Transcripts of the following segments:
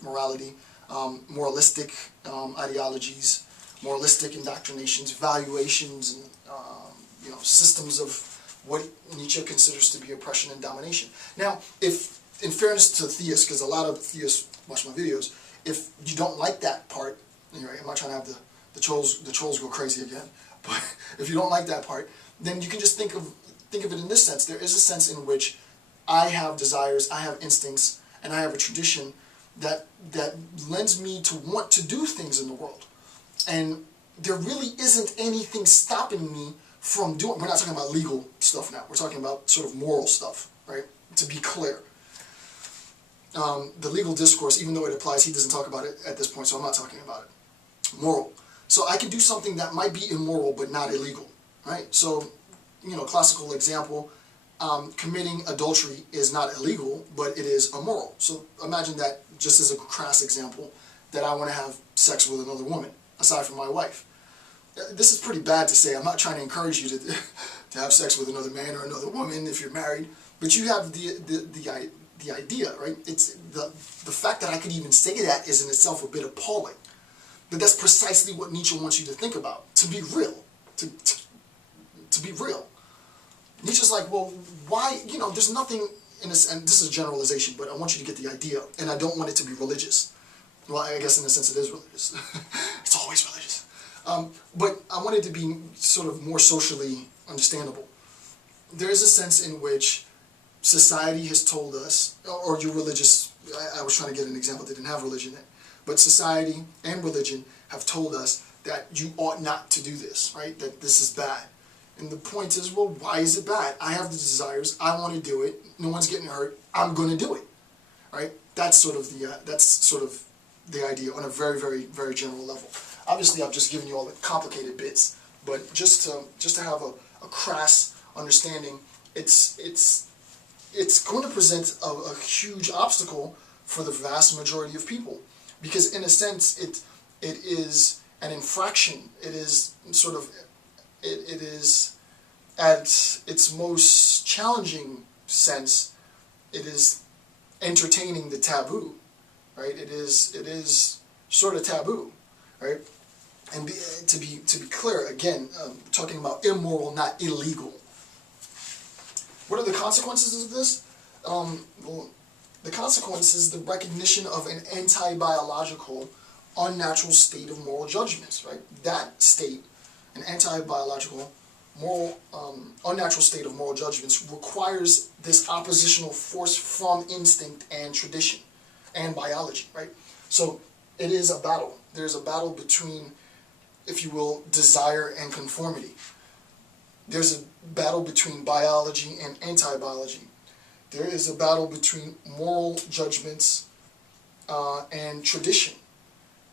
of morality, moralistic ideologies, moralistic indoctrinations, valuations, and systems of what Nietzsche considers to be oppression and domination. Now, if, in fairness to theists, because a lot of theists watch my videos, if you don't like that part, anyway, I'm not trying to have the trolls go crazy again, but if you don't like that part, then you can just think of it in this sense. There is a sense in which I have desires, I have instincts, and I have a tradition that lends me to want to do things in the world. And there really isn't anything stopping me from doing. We're not talking about legal stuff now. We're talking about sort of moral stuff, right? To be clear. The legal discourse, even though it applies, he doesn't talk about it at this point, so I'm not talking about it. Moral. So I can do something that might be immoral but not illegal, right? So, classical example, committing adultery is not illegal, but it is immoral. So imagine that, just as a crass example, that I want to have sex with another woman, aside from my wife. This is pretty bad to say. I'm not trying to encourage you to have sex with another man or another woman if you're married, but you have the idea, right? It's the fact that I could even say that is in itself a bit appalling. But that's precisely what Nietzsche wants you to think about, to be real, to be real. Nietzsche's like, well, why, there's nothing in this, and this is a generalization, but I want you to get the idea, and I don't want it to be religious. Well, I guess in a sense it is religious. It's always religious. But I want it to be sort of more socially understandable. There is a sense in which society has told us, or your religious, I was trying to get an example that didn't have religion in it, but society and religion have told us that you ought not to do this, right? That this is bad. And the point is, well, why is it bad? I have the desires, I want to do it, no one's getting hurt, I'm going to do it, right? That's sort of the idea on a very, very, very general level. Obviously, I've just given you all the complicated bits, but just to have a crass understanding, it's going to present a huge obstacle for the vast majority of people, because in a sense, it is an infraction. It is sort of it is at its most challenging sense. It is entertaining the taboo, right? It is sort of taboo, right? And to be clear, again, talking about immoral, not illegal. What are the consequences of this? Well, the consequence is the recognition of an anti-biological, unnatural state of moral judgments, right? That state, an anti-biological, moral, unnatural state of moral judgments, requires this oppositional force from instinct and tradition and biology, right? So it is a battle. There's a battle between, if you will, desire and conformity. There's a battle between biology and anti-biology. There is a battle between moral judgments and tradition.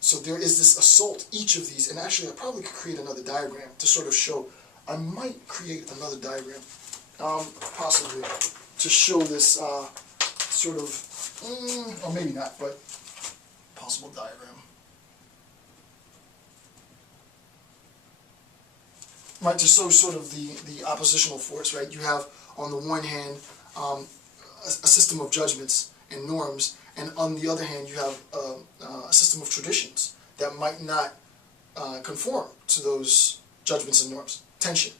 So there is this assault, each of these, and actually I probably could create another diagram to sort of show, I might create another diagram, possibly, to show this sort of, or maybe not, but possible diagram. Right, to show sort of the oppositional force, right? You have, on the one hand, a system of judgments and norms, and on the other hand, you have a system of traditions that might not conform to those judgments and norms. Tension.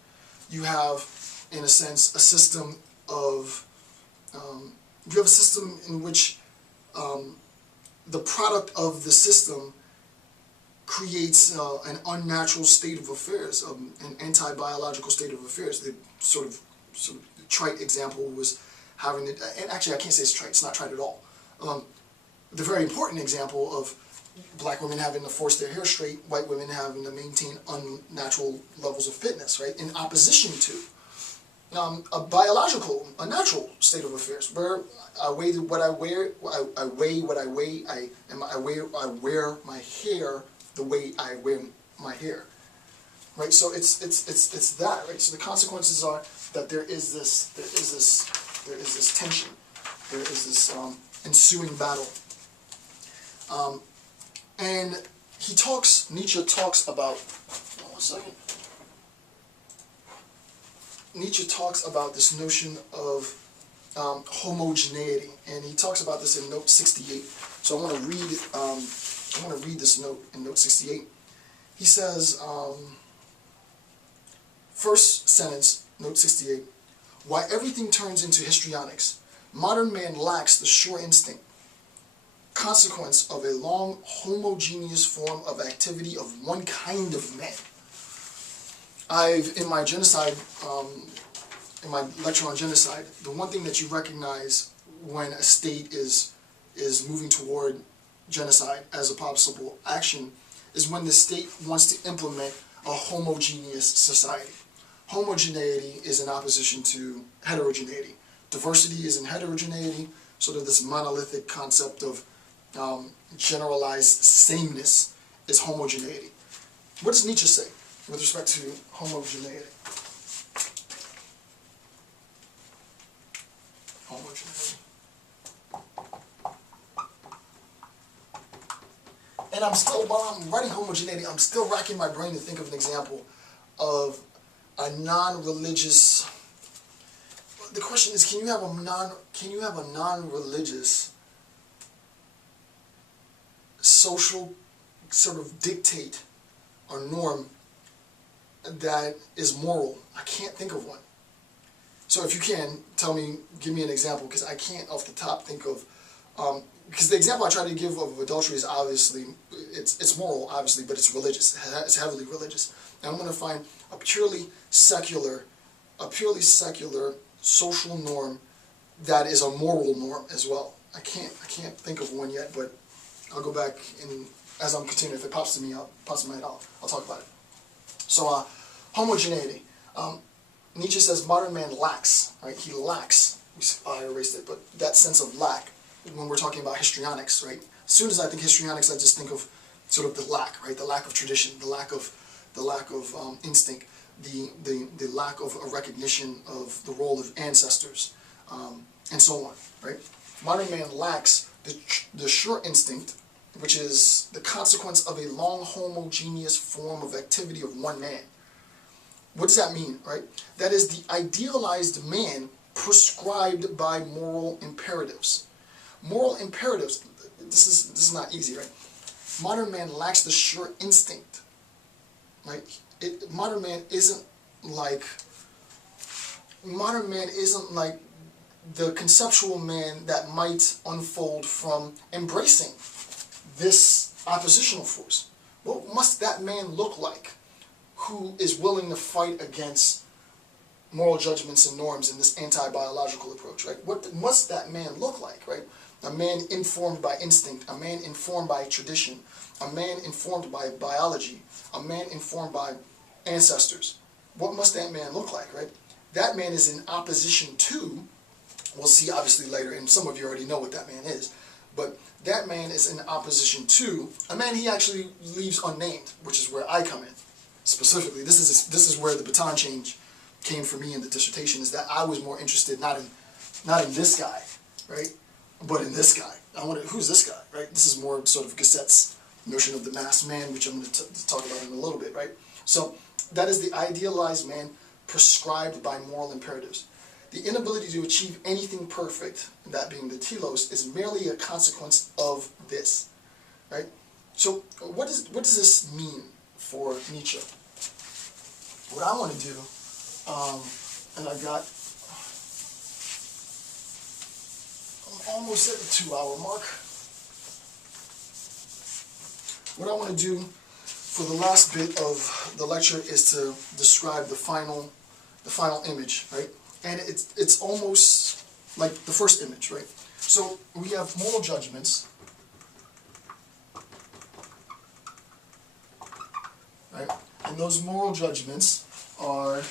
You have, in a sense, a system of, you have a system in which the product of the system creates an unnatural state of affairs, an anti-biological state of affairs. The sort of trite example was having it, and actually I can't say it's trite, it's not trite at all. The very important example of black women having to force their hair straight, white women having to maintain unnatural levels of fitness, right? In opposition to a natural state of affairs, where I weigh what I wear, I weigh what I weigh, I wear my hair the way I wear my hair, right? So it's that, right? So the consequences are that there is this tension, there is this ensuing battle, and Nietzsche talks about. One second. Nietzsche talks about this notion of homogeneity, and he talks about this in note 68. So I want to read this note in note 68. He says, first sentence, note 68, why everything turns into histrionics. Modern man lacks the sure instinct, consequence of a long homogeneous form of activity of one kind of man. In my genocide, in my lecture on genocide, the one thing that you recognize when a state is moving toward genocide as a possible action is when the state wants to implement a homogeneous society. Homogeneity is in opposition to heterogeneity. Diversity is in heterogeneity, sort of this monolithic concept of generalized sameness is homogeneity. What does Nietzsche say with respect to homogeneity? Homogeneity. And while I'm writing homogeneity, I'm still racking my brain to think of an example of a non-religious. The question is, can you have a non-religious social sort of dictate or norm that is moral? I can't think of one. So if you can, give me an example, because I can't off the top think of, because the example I try to give of adultery is obviously, it's moral, obviously, but it's religious. It's heavily religious. And I'm going to find a purely secular social norm that is a moral norm as well. I can't think of one yet, but I'll go back and as I'm continuing, if it pops in my head, I'll talk about it. So homogeneity. Nietzsche says modern man lacks, right? He lacks. I erased it, but that sense of lack when we're talking about histrionics, right? As soon as I think histrionics, I just think of sort of the lack, right? The lack of tradition, the lack of instinct, the lack of a recognition of the role of ancestors, and so on, right? Modern man lacks the sure instinct, which is the consequence of a long homogeneous form of activity of one man. What does that mean, right? That is the idealized man prescribed by moral imperatives. Moral imperatives, this is not easy, right? Modern man lacks the sure instinct, right? Modern man isn't like the conceptual man that might unfold from embracing this oppositional force. What must that man look like who is willing to fight against moral judgments and norms in this anti-biological approach, right? What must that man look like, right? A man informed by instinct, a man informed by tradition, a man informed by biology, a man informed by ancestors. What must that man look like, right? That man is in opposition to, we'll see obviously later, and some of you already know what that man is, but that man is in opposition to a man he actually leaves unnamed, which is where I come in. Specifically, this is where the baton change came for me in the dissertation, is that I was more interested not in this guy, right, but in this guy. I wanted, who's this guy, right? This is more sort of Gassette's notion of the masked man, which I'm going to talk about in a little bit, right? So that is the idealized man prescribed by moral imperatives. The inability to achieve anything perfect, that being the telos, is merely a consequence of this, right? So what does this mean for Nietzsche? What I want to do, and I'm almost at the 2-hour mark. What I want to do for the last bit of the lecture is to describe the final image, right? And it's almost like the first image, right? So we have moral judgments, right? And those moral judgments are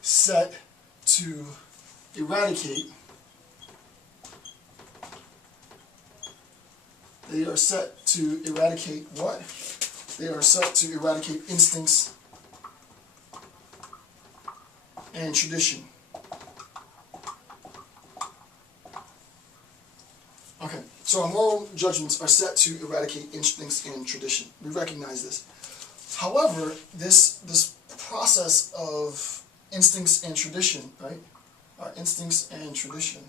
set to eradicate. They are set to eradicate what? They are set to eradicate instincts and tradition. Okay, so our moral judgments are set to eradicate instincts and tradition. We recognize this. However, this process of instincts and tradition, right? Instincts and tradition